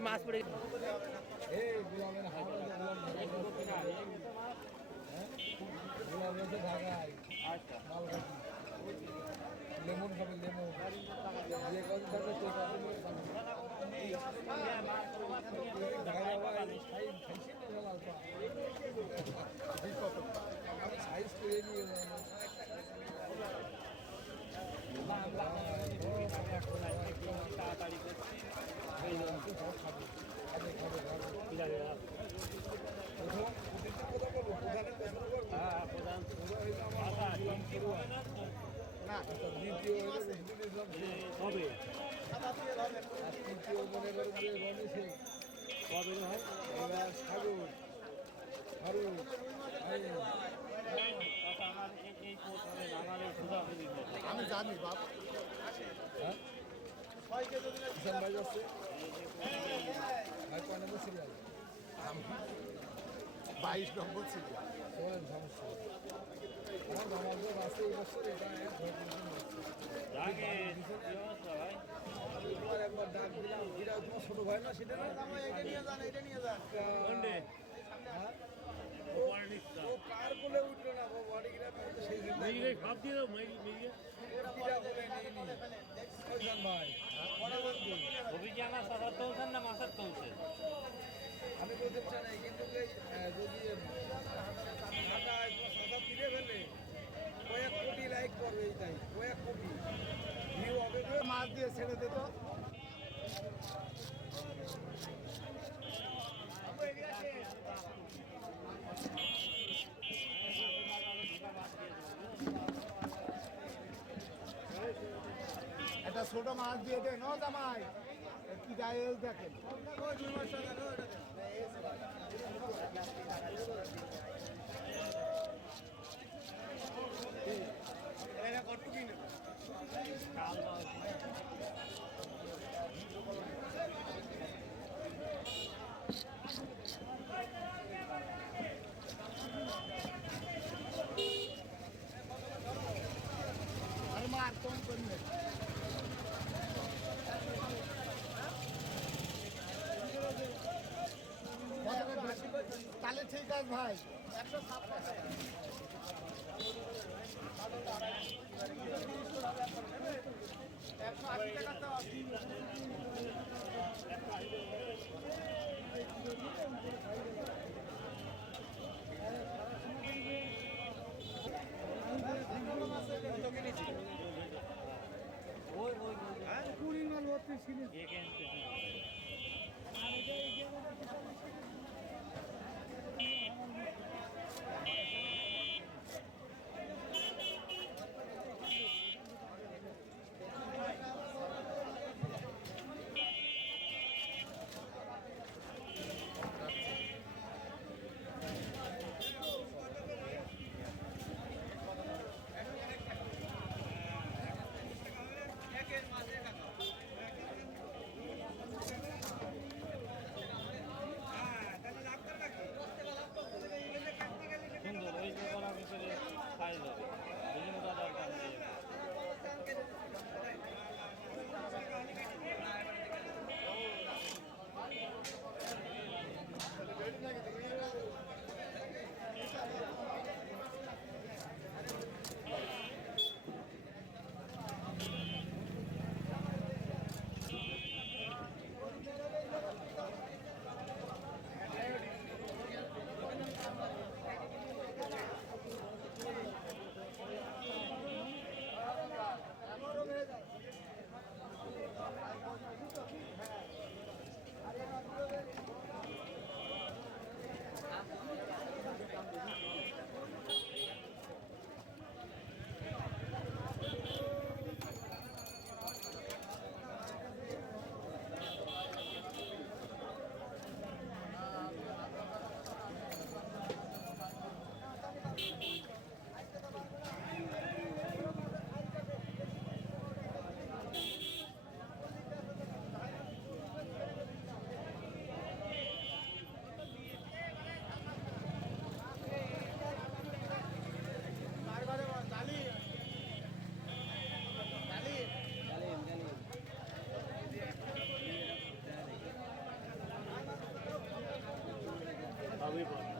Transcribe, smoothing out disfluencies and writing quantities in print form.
মাছ পড়ে লেমন খাবে লেমন যে কত থাকে আমি সাইজ করে নিয়ে তাড়াতাড়ি হবে তৃতীয় মনে করেন যে রনি শেখ কবে হয় এবার সাগর হারুন আমি জানি বাপ হ্যাঁ কিষান ভাই যাচ্ছে ভাই কয় নম্বর সিরিয়াল 22 নম্বর সিরিয়াল চলেন সমস্যা আমার আমাদের রাস্তায় এই বছর এটা একবার ডাক দিলাম যেটা তোমার ছোট ভাই না সেটা ও কার কোলে উঠলো না ও বডি গ্রাফ সেই ভাব দিয়ে দাও ভাই অভিজ্ঞানা সাদা তুলছেন না মাসার তুলছেন আমি বলতে চাই না কিন্তু যদি ঢাকায় সাদা তুলে ফেলে কয়েক কোটি লাইক করবে এইটাই কয়েক কোটি ভিউ হবে মাছ দিয়ে ছেড়ে দিত একটা ছোট মাছ দিয়ে দেন ও জামাই কি ডায়েল দেখেন আর মার কম করবে তাহলে ঠিক আছে ভাই 180 টাকা তো কুড়ি মাল 32 কিলো ওই বল